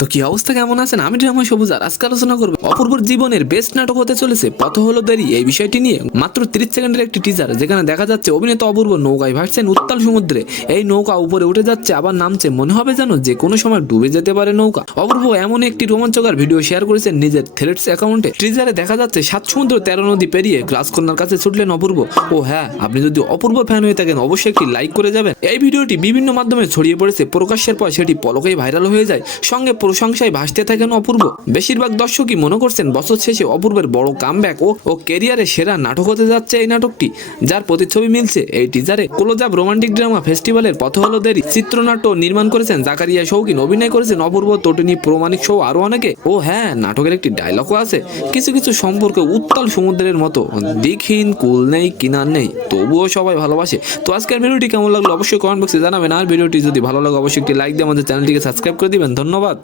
তো কি অবস্থা? কেমন আছেন? আমি ড্রামা সবুজ আর আজকে আলোচনা করব অপূর্বর জীবনের বেস্ট নাটক হতে চলেছে পথ হলো দেরি। এই বিষয়টি নিয়ে মাত্র তিরিশ সেকেন্ডের একটি টিজার যেখানে দেখা যাচ্ছে অভিনেতা অপূর্ব নৌকায় ভাসছেন উত্তাল সমুদ্রে। এই নৌকা উপরে উঠে যাচ্ছে, আবার নামছে। মনে হবে যেন যে কোনো সময় ডুবে যেতে পারে নৌকা। অপূর্ব এমন একটি রোমাঞ্চকর ভিডিও শেয়ার করেছেন নিজের থ্রেডস অ্যাকাউন্টে টিজারে দেখা যাচ্ছে সাত সমুদ্র, তেরো নদী পেরিয়ে গ্লাসকন্যার কাছে ছুটলেন অপূর্ব। ও হ্যাঁ আপনি যদি অপূর্ব ফ্যান হয়ে থাকেন, অবশ্যই একটি লাইক করে যাবেন। এই ভিডিওটি বিভিন্ন মাধ্যমে ছড়িয়ে পড়েছে। প্রকাশের পর সেটি পলকেই ভাইরাল হয়ে যায়। সঙ্গে প্রশংসায় ভাসতে থাকেন অপূর্ব। বেশিরভাগ দর্শকই মনে করছেন, বছর শেষে অপূর্বের বড় কামব্যাক ও ও কেরিয়ারে সেরা নাটক হতে যাচ্ছে এই নাটকটি, যার প্রতিচ্ছবি মিলছে এই টিজারে ক্লোজাব রোমান্টিক ড্রামা ফেস্টিভ্যালের পথ হলো দেরি চিত্রনাট্য নির্মাণ করেছেন জাকারিয়া শৌকিন অভিনয় করেছেন অপূর্ব, তটিনী প্রমাণিক সহ আরও অনেকে। ও হ্যাঁ নাটকের একটি ডায়লগও আছে। কিছু কিছু সম্পর্কে উত্তাল সমুদ্রের মতো, দিকহীন, কুল নেই, কিনার নেই, তবুও সবাই ভালোবাসে। তো আজকের ভিডিওটি কেমন লাগল অবশ্যই কমেন্ট বক্সে জানাবেন। আর ভিডিওটি যদি ভালো লাগে, অবশ্যই একটি লাইক দিয়ে আমাদের চ্যানেলটিকে সাবস্ক্রাইব করে দিবেন। ধন্যবাদ।